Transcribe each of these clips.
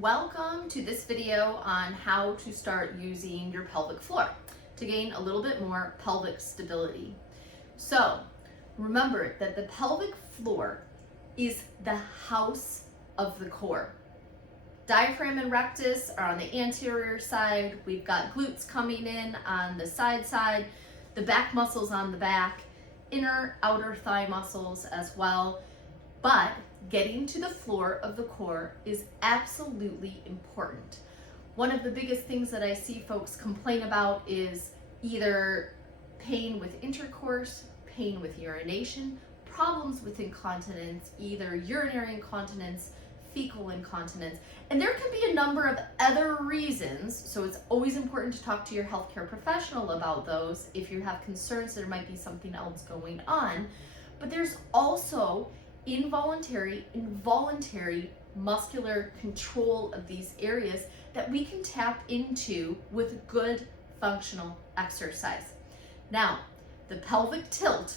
Welcome to this video on how to start using your pelvic floor to gain a little bit more pelvic stability. So remember that the pelvic floor is the house of the core. Diaphragm and rectus are on the anterior side. We've got glutes coming in on the side, the back muscles on the back, inner outer thigh muscles as well. But getting to the floor of the core is absolutely important. One of the biggest things that I see folks complain about is either pain with intercourse, pain with urination, problems with incontinence, either urinary incontinence, fecal incontinence, and there can be a number of other reasons, so it's always important to talk to your healthcare professional about those if you have concerns there might be something else going on. But there's also involuntary muscular control of these areas that we can tap into with good functional exercise. Now, the pelvic tilt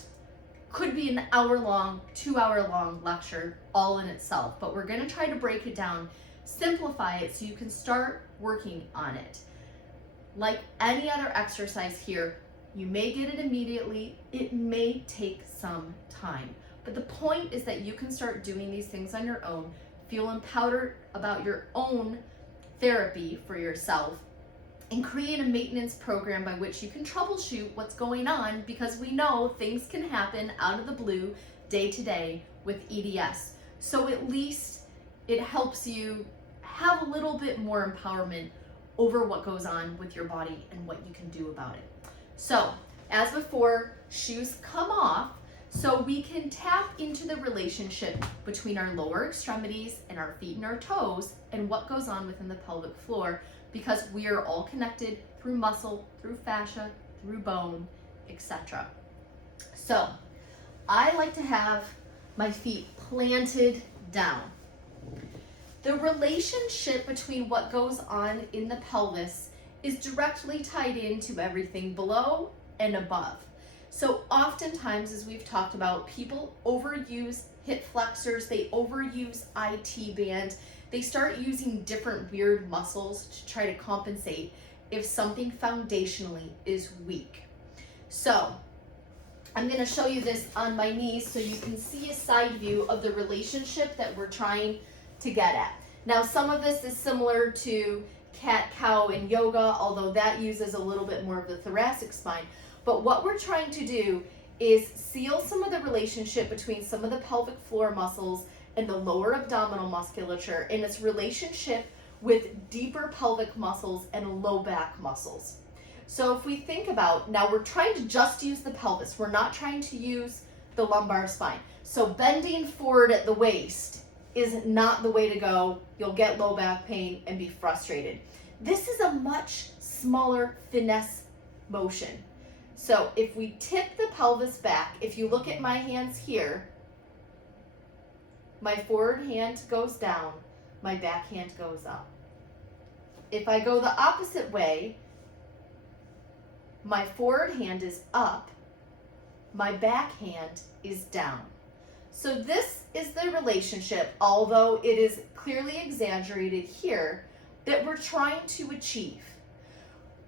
could be an hour-long, 2-hour-long lecture all in itself, but we're going to try to break it down, simplify it so you can start working on it. Like any other exercise here, you may get it immediately, it may take some time. But the point is that you can start doing these things on your own, feel empowered about your own therapy for yourself, and create a maintenance program by which you can troubleshoot what's going on, because we know things can happen out of the blue day to day with EDS. So at least it helps you have a little bit more empowerment over what goes on with your body and what you can do about it. So as before, shoes come off, so we can tap into the relationship between our lower extremities and our feet and our toes and what goes on within the pelvic floor, because we are all connected through muscle, through fascia, through bone, etc. So I like to have my feet planted down. The relationship between what goes on in the pelvis is directly tied into everything below and above. So oftentimes, as we've talked about, people overuse hip flexors, they overuse IT band, they start using different weird muscles to try to compensate if something foundationally is weak. So I'm going to show you this on my knees so you can see a side view of the relationship that we're trying to get at. Now, some of this is similar to cat-cow in yoga, although that uses a little bit more of the thoracic spine. But what we're trying to do is seal some of the relationship between some of the pelvic floor muscles and the lower abdominal musculature and its relationship with deeper pelvic muscles and low back muscles. So if we think about, now we're trying to just use the pelvis. We're not trying to use the lumbar spine. So bending forward at the waist is not the way to go. You'll get low back pain and be frustrated. This is a much smaller finesse motion. So if we tip the pelvis back, if you look at my hands here, my forward hand goes down, my back hand goes up. If I go the opposite way, my forward hand is up, my back hand is down. So this is the relationship, although it is clearly exaggerated here, that we're trying to achieve.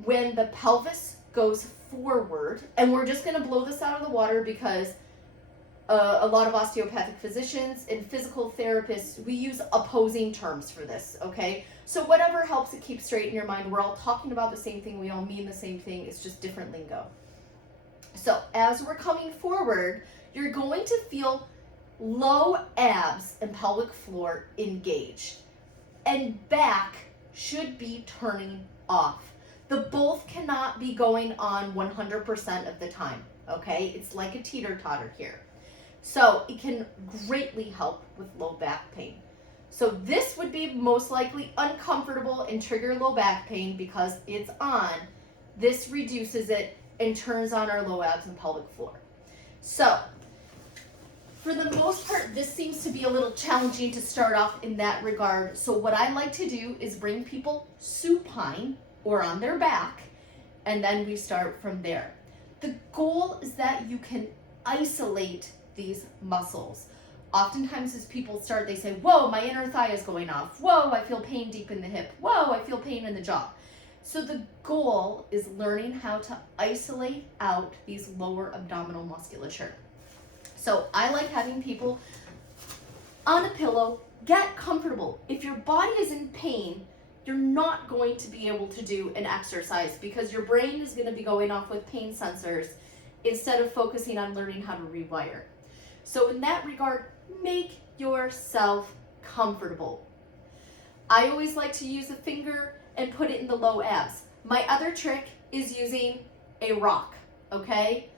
When the pelvis goes forward, and we're just going to blow this out of the water because a lot of osteopathic physicians and physical therapists, we use opposing terms for this, okay? So whatever helps it keep straight in your mind, we're all talking about the same thing, we all mean the same thing, it's just different lingo. So as we're coming forward, you're going to feel low abs and pelvic floor engaged, and back should be turning off. The both cannot be going on 100% of the time, okay? It's like a teeter-totter here. So it can greatly help with low back pain. So this would be most likely uncomfortable and trigger low back pain because it's on. This reduces it and turns on our low abs and pelvic floor. So for the most part, this seems to be a little challenging to start off in that regard. So what I like to do is bring people supine or on their back, and then we start from there. The goal is that you can isolate these muscles. oftentimes as people start, they say, whoa, my inner thigh is going off. Whoa, I feel pain deep in the hip. Whoa, I feel pain in the jaw. So the goal is learning how to isolate out these lower abdominal musculature. So I like having people on a pillow, get comfortable. If your body is in pain, you're not going to be able to do an exercise because your brain is going to be going off with pain sensors instead of focusing on learning how to rewire. So in that regard, make yourself comfortable. I always like to use a finger and put it in the low abs. My other trick is using a rock, okay?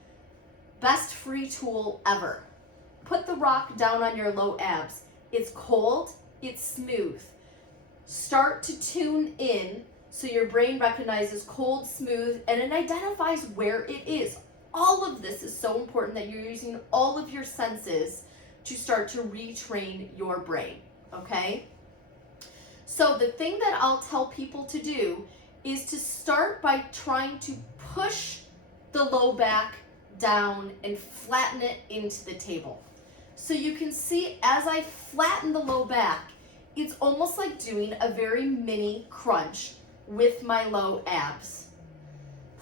Best free tool ever. Put the rock down on your low abs. It's cold, it's smooth. Start to tune in so your brain recognizes cold, smooth, and it identifies where it is. All of this is so important that you're using all of your senses to start to retrain your brain, okay? So the thing that I'll tell people to do is to start by trying to push the low back down and flatten it into the table. So you can see as I flatten the low back, it's almost like doing a very mini crunch with my low abs.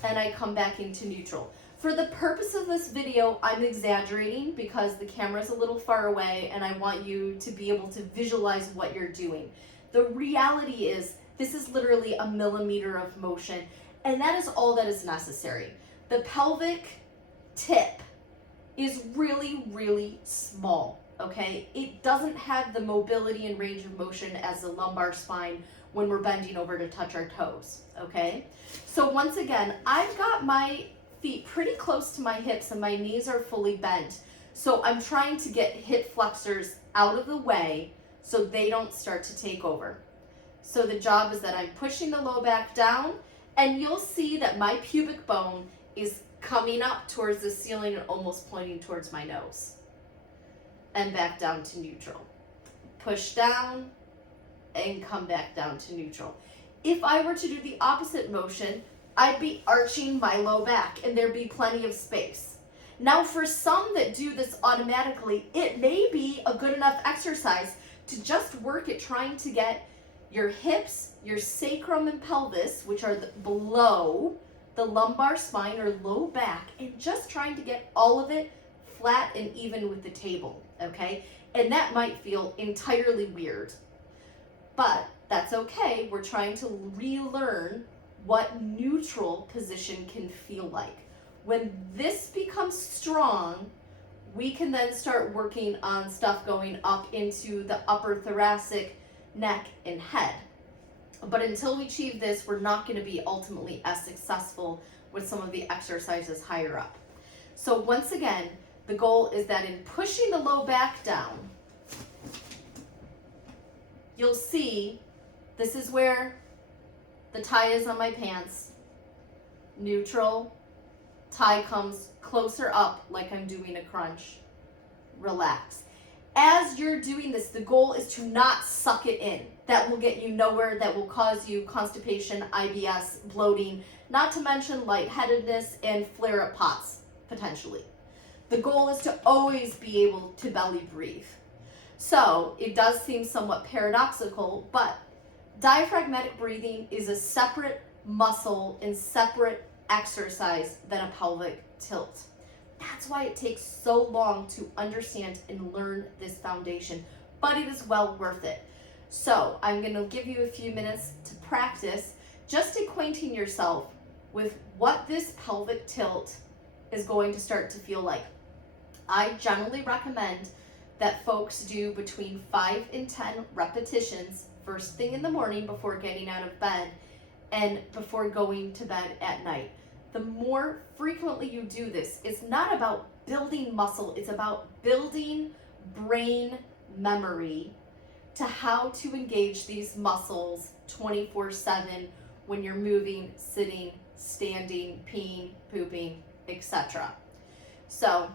And I come back into neutral. For the purpose of this video, I'm exaggerating because the camera's a little far away and I want you to be able to visualize what you're doing. The reality is, this is literally a millimeter of motion, and that is all that is necessary. The pelvic tip is really, really small, okay? It doesn't have the mobility and range of motion as the lumbar spine when we're bending over to touch our toes, okay? So once again, I've got my feet pretty close to my hips and my knees are fully bent. So I'm trying to get hip flexors out of the way so they don't start to take over. So the job is that I'm pushing the low back down, and you'll see that my pubic bone is coming up towards the ceiling and almost pointing towards my nose. And back down to neutral. Push down and come back down to neutral. If I were to do the opposite motion, I'd be arching my low back and there'd be plenty of space. Now for some that do this automatically, it may be a good enough exercise to just work at trying to get your hips, your sacrum and pelvis, which are below the lumbar spine or low back, and just trying to get all of it flat and even with the table, okay? And that might feel entirely weird, but that's okay. We're trying to relearn what neutral position can feel like. When this becomes strong, we can then start working on stuff going up into the upper thoracic, neck, and head. But until we achieve this, we're not going to be ultimately as successful with some of the exercises higher up. So once again, the goal is that in pushing the low back down, you'll see this is where the tie is on my pants. Neutral. Tie comes closer up like I'm doing a crunch. Relax. As you're doing this, the goal is to not suck it in. That will get you nowhere. That will cause you constipation, IBS, bloating, not to mention lightheadedness and flare-up POTS, potentially. The goal is to always be able to belly breathe. So it does seem somewhat paradoxical, but diaphragmatic breathing is a separate muscle and separate exercise than a pelvic tilt. That's why it takes so long to understand and learn this foundation, but it is well worth it. So I'm going to give you a few minutes to practice just acquainting yourself with what this pelvic tilt is going to start to feel like. I generally recommend that folks do between 5 and 10 repetitions first thing in the morning before getting out of bed and before going to bed at night. The more frequently you do this, it's not about building muscle, it's about building brain memory to how to engage these muscles 24/7 when you're moving, sitting, standing, peeing, pooping, etc. So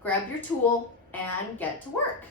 grab your tool and get to work.